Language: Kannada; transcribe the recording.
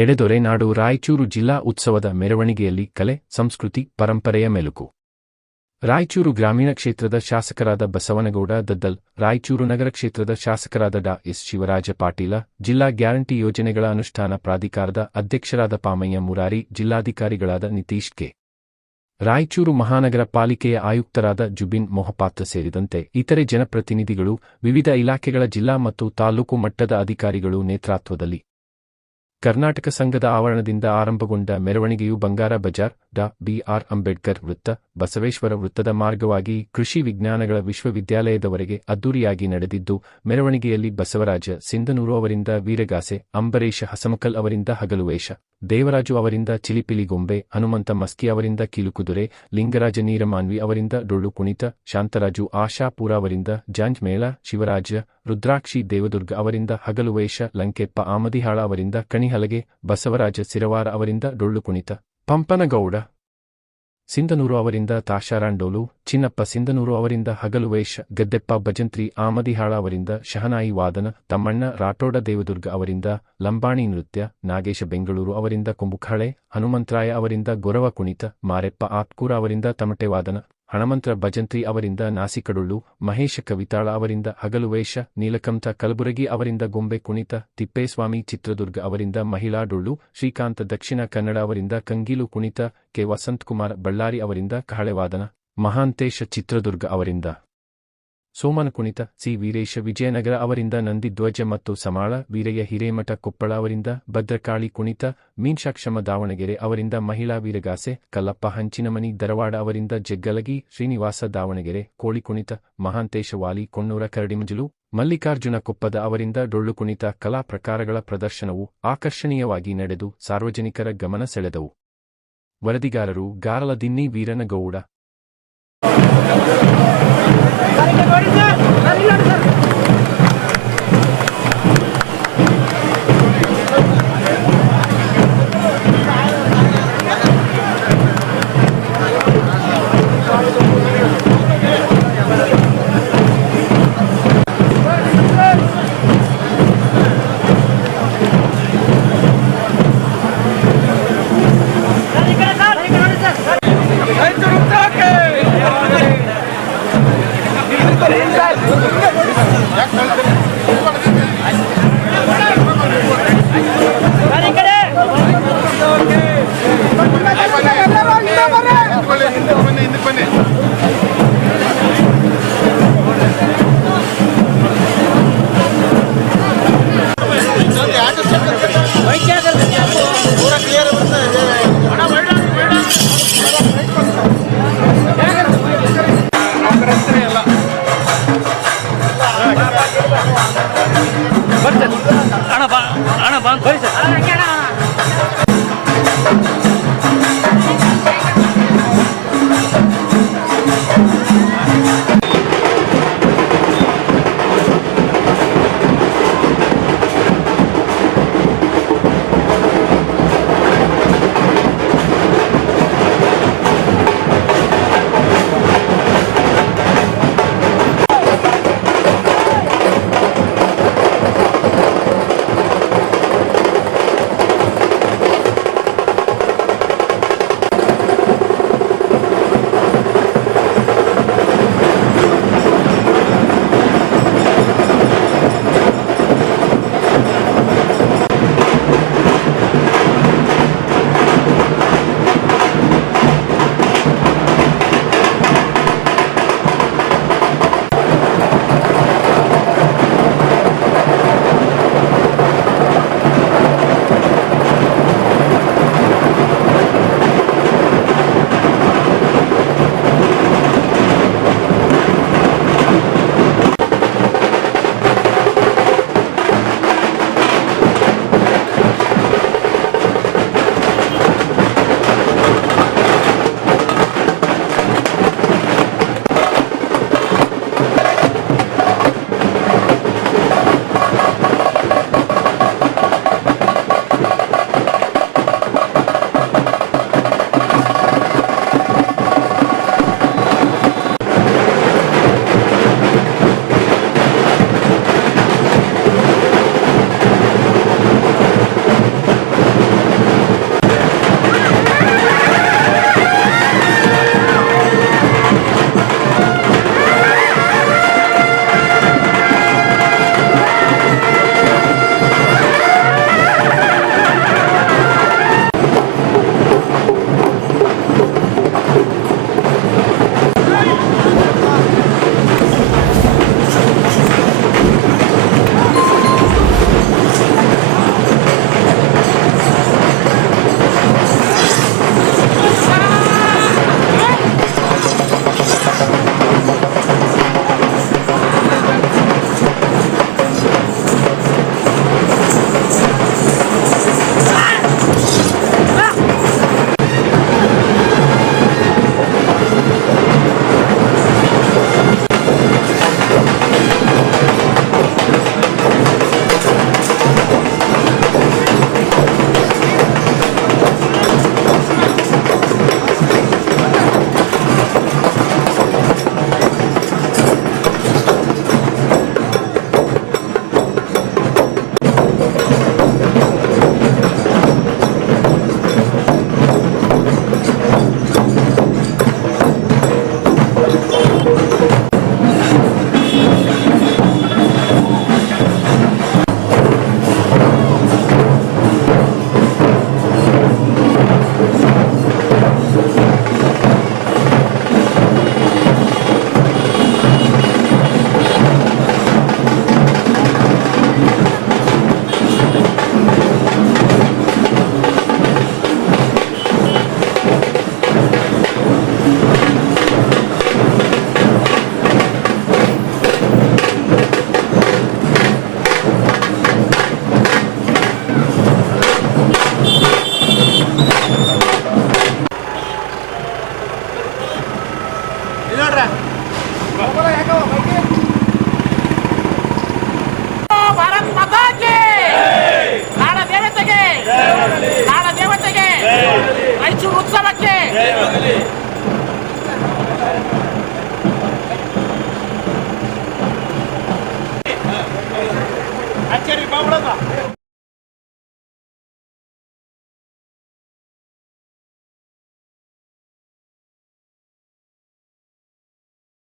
ಎಡೆದೊರೆ ನಾಡು ರಾಯಚೂರು ಜಿಲ್ಲಾ ಉತ್ಸವದ ಮೆರವಣಿಗೆಯಲ್ಲಿ ಕಲೆ, ಸಂಸ್ಕೃತಿ, ಪರಂಪರೆಯ ಮೆಲುಕು. ರಾಯಚೂರು ಗ್ರಾಮೀಣ ಕ್ಷೇತ್ರದ ಶಾಸಕರಾದ ಬಸವನಗೌಡ ದದ್ದಲ್, ರಾಯಚೂರು ನಗರ ಕ್ಷೇತ್ರದ ಶಾಸಕರಾದ ಡಾ ಎಸ್ ಶಿವರಾಜ ಪಾಟೀಲ, ಜಿಲ್ಲಾ ಗ್ಯಾರಂಟಿ ಯೋಜನೆಗಳ ಅನುಷ್ಠಾನ ಪ್ರಾಧಿಕಾರದ ಅಧ್ಯಕ್ಷರಾದ ಪಾಮಯ್ಯ ಮುರಾರಿ, ಜಿಲ್ಲಾಧಿಕಾರಿಗಳಾದ ನಿತೀಶ್ ಕೆ. ರಾಯಚೂರು ಮಹಾನಗರ ಪಾಲಿಕೆಯ ಆಯುಕ್ತರಾದ ಜುಬಿನ್ ಮೊಹಪಾತ್ರ ಸೇರಿದಂತೆ ಇತರೆ ಜನಪ್ರತಿನಿಧಿಗಳು, ವಿವಿಧ ಇಲಾಖೆಗಳ ಜಿಲ್ಲಾ ಮತ್ತು ತಾಲೂಕು ಮಟ್ಟದ ಅಧಿಕಾರಿಗಳು ನೇತೃತ್ವದಲ್ಲಿ ಕರ್ನಾಟಕ ಸಂಘದ ಆವರಣದಿಂದ ಆರಂಭಗೊಂಡ ಮೆರವಣಿಗೆಯು ಬಂಗಾರ ಬಜಾರ್ ಡಾ ಬಿಆರ್ ಅಂಬೇಡ್ಕರ್ ವೃತ್ತ, ಬಸವೇಶ್ವರ ವೃತ್ತದ ಮಾರ್ಗವಾಗಿ ಕೃಷಿ ವಿಜ್ಞಾನಗಳ ವಿಶ್ವವಿದ್ಯಾಲಯದವರೆಗೆ ಅದ್ದೂರಿಯಾಗಿ ನಡೆದಿದ್ದು, ಮೆರವಣಿಗೆಯಲ್ಲಿ ಬಸವರಾಜ ಸಿಂಧನೂರು ಅವರಿಂದ ವೀರಗಾಸೆ ಅಂಬರೇಶ ಹಸಮಕಲ್ ಅವರಿಂದ ಹಗಲುವೇಷ, ದೇವರಾಜು ಅವರಿಂದ ಚಿಲಿಪಿಲಿಗೊಂಬೆ ಹನುಮಂತ ಮಸ್ಕಿ ಅವರಿಂದ ಕಿಲುಕುದುರೆ, ಲಿಂಗರಾಜ ನೀರಮಾನ್ವಿ ಅವರಿಂದ ಡೊಳ್ಳು ಕುಣಿತ, ಶಾಂತರಾಜು ಆಶಾಪುರ ಅವರಿಂದ ಜಾಂಜ್ ಮೇಳ ಶಿವರಾಜ, ರುದ್ರಾಕ್ಷಿ ದೇವದುರ್ಗ ಅವರಿಂದ ಹಗಲುವೇಷ, ಲಂಕೆಪ್ಪ ಆಮದಿಹಾಳ ಅವರಿಂದ ಕಣಿಹಲಗೆ ಬಸವರಾಜ ಸಿರವಾರ ಅವರಿಂದ ಡೊಳ್ಳು ಕುಣಿತ. ಪಂಪನಗೌಡ. ಸಿಂಧನೂರು ಅವರಿಂದ ತಾಶಾರಾಂಡೋಲು, ಚಿನ್ನಪ್ಪ ಸಿಂಧನೂರು ಅವರಿಂದ ಹಗಲುವೇಶ ಗದ್ದೆಪ್ಪ ಭಜಂತ್ರಿ ಆಮದಿಹಾಳ ಅವರಿಂದ ಶಹನಾಯಿ ವಾದನ, ತಮ್ಮಣ್ಣ ರಾಠೋಡ ದೇವದುರ್ಗ ಅವರಿಂದ ಲಂಬಾಣಿ ನೃತ್ಯ, ನಾಗೇಶ ಬೆಂಗಳೂರು ಅವರಿಂದ ಕುಂಭುಖಾಳೆ, ಹನುಮಂತರಾಯ ಅವರಿಂದ ಗೊರವ ಕುಣಿತ, ಮಾರೆಪ್ಪ ಆತ್ಕೂರ ಅವರಿಂದ ತಮಟೆ ವಾದನ. ಹಣಮಂತ್ರ ಭಜಂತ್ರಿ ಅವರಿಂದ ನಾಸಿಕಡುಳ್ಳು, ಮಹೇಶ ಕವಿತಾಳ ಅವರಿಂದ ಹಗಲುವೇಷ, ನೀಲಕಂಠ ಕಲಬುರಗಿ ಅವರಿಂದ ಗೊಂಬೆ ಕುಣಿತ, ತಿಪ್ಪೇಸ್ವಾಮಿ ಚಿತ್ರದುರ್ಗ ಅವರಿಂದ ಮಹಿಳಾ ಡೊಳ್ಳು, ಶ್ರೀಕಾಂತ ದಕ್ಷಿಣ ಕನ್ನಡ ಅವರಿಂದ ಕಂಗೀಲು ಕುಣಿತ, ಕೆ. ವಸಂತಕುಮಾರ್ ಬಳ್ಳಾರಿ ಅವರಿಂದ ಕಹಳೆವಾದನ, ಮಹಾಂತೇಶ ಚಿತ್ರದುರ್ಗ ಅವರಿಂದ ಸೋಮನ ಕುಣಿತ ಸಿ. ವೀರೇಶ ವಿಜಯನಗರ ಅವರಿಂದ ನಂದಿಧ್ವಜ ಮತ್ತು ಸಮಾಳ, ವೀರಯ್ಯ ಹಿರೇಮಠ, ಕೊಪ್ಪಳ ಅವರಿಂದ ಭದ್ರಕಾಳಿ ಕುಣಿತ ಮೀನ್ಶಾಕ್ಷಮ ದಾವಣಗೆರೆ ಅವರಿಂದ ಮಹಿಳಾ ವೀರಗಾಸೆ, ಕಲ್ಲಪ್ಪ ಹಂಚಿನಮನಿ ದರವಾಡ ಅವರಿಂದ ಜಗ್ಗಲಗಿ, ಶ್ರೀನಿವಾಸ ದಾವಣಗೆರೆ, ಕೋಳಿ ಕುಣಿತ, ಮಹಾಂತೇಶ ವಾಲಿ, ಕೊಣ್ಣೂರ ಕರಡಿಮಂಜಲು, ಮಲ್ಲಿಕಾರ್ಜುನ ಕೊಪ್ಪದ ಅವರಿಂದ ಡೊಳ್ಳು ಕುಣಿತ, ಕಲಾ ಪ್ರಕಾರಗಳ ಪ್ರದರ್ಶನವು ಆಕರ್ಷಣೀಯವಾಗಿ ನಡೆದು ಸಾರ್ವಜನಿಕರ ಗಮನ ಸೆಳೆದವು. ವರದಿಗಾರರು ಗಾರಲದಿನ್ನಿ ವೀರನಗೌಡ. Marina, આણા આણા ભાંગ ભરી